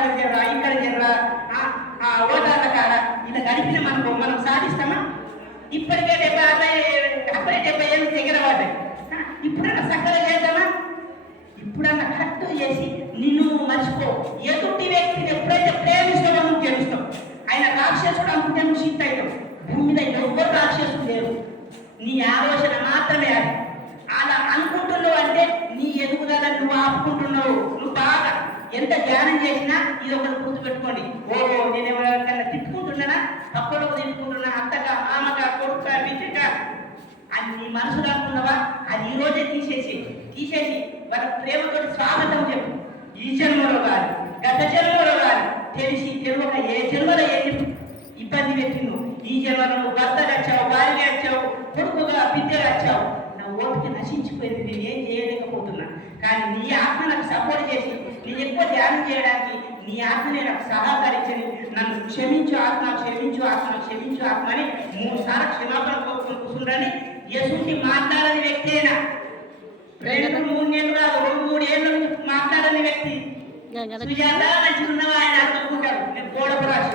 అక్కడ జర్రా ఇక్కడ జర్రా ఓటాల కాడ ఇలా గడిపిన మనం సాధిస్తామా? ఇప్పటికే 70 ఏళ్ళు తెగరవాడాయి. ఇప్పుడన్నా చక్కగా చేద్దామా? ఇప్పుడన్నా కరెక్ట్ చేసి నిన్ను మర్చిపో. ఎదుటి వ్యక్తిని ఎప్పుడైతే ప్రేమిస్తామో నువ్వు తెలుస్తావు. ఆయన రాక్షసుడు అనుకుంటే నువ్వు సిద్ధ అవుతావు. భూమి మీద ఎవ్వరు రాక్షసుడు లేరు, నీ ఆలోచన మాత్రమే అది. అలా అనుకుంటున్నావు అంటే నీ ఎదుగుదల నువ్వు ఆపుకుంటున్నావు. నువ్వు బాగా ఎంత ధ్యానం చేసినా ఇది ఒకటి గుర్తుపెట్టుకోండి. నేను ఎవరికన్నా తిట్టుకుంటున్నానా, తప్పులకు తిట్టుకుంటున్నా, అత్తగా మామగా కొడుక బిడ్డక అని నీ మనసులో అనుకున్నావా? అది ఈ రోజే తీసేసి వాళ్ళ ప్రేమతో స్వాగతం చెప్పు. ఈ జన్మలో కాదు, గత జన్మలో కాదు, తెలిసి తెలియక ఏ జన్మలో ఏ ఇబ్బంది పెట్టిను. ఈ జన్మలో నువ్వు భర్తగా వచ్చావు, భార్యగా వచ్చావు, కొడుకుగా బిడ్డగా వచ్చావు. నా ఓపిక నశించిపోయింది, నేను ఏం చేయలేకపోతున్నా. కానీ నీ ఆత్మ నాకు సపోర్ట్ చేసి నేను ఎక్కువ ధ్యానం చేయడానికి నీ ఆత్మనే నాకు సహకరించని నన్ను క్షమించు ఆత్మ, క్షమించు ఆత్మ, క్షమించు ఆత్మ అని 3 సార్లు క్షమాపణ కోరుకుని కూర్చుండని ఎసుంటి మాట్లాడని వ్యక్తేనా? 2-3 ఏళ్ళు కాదు, 2-3 ఏళ్ళ నుంచి మాట్లాడని వ్యక్తి. సుజాత మంచిగా ఉన్నవా ఆయన అనుకుంటాడు. నేను గోడకు రాసి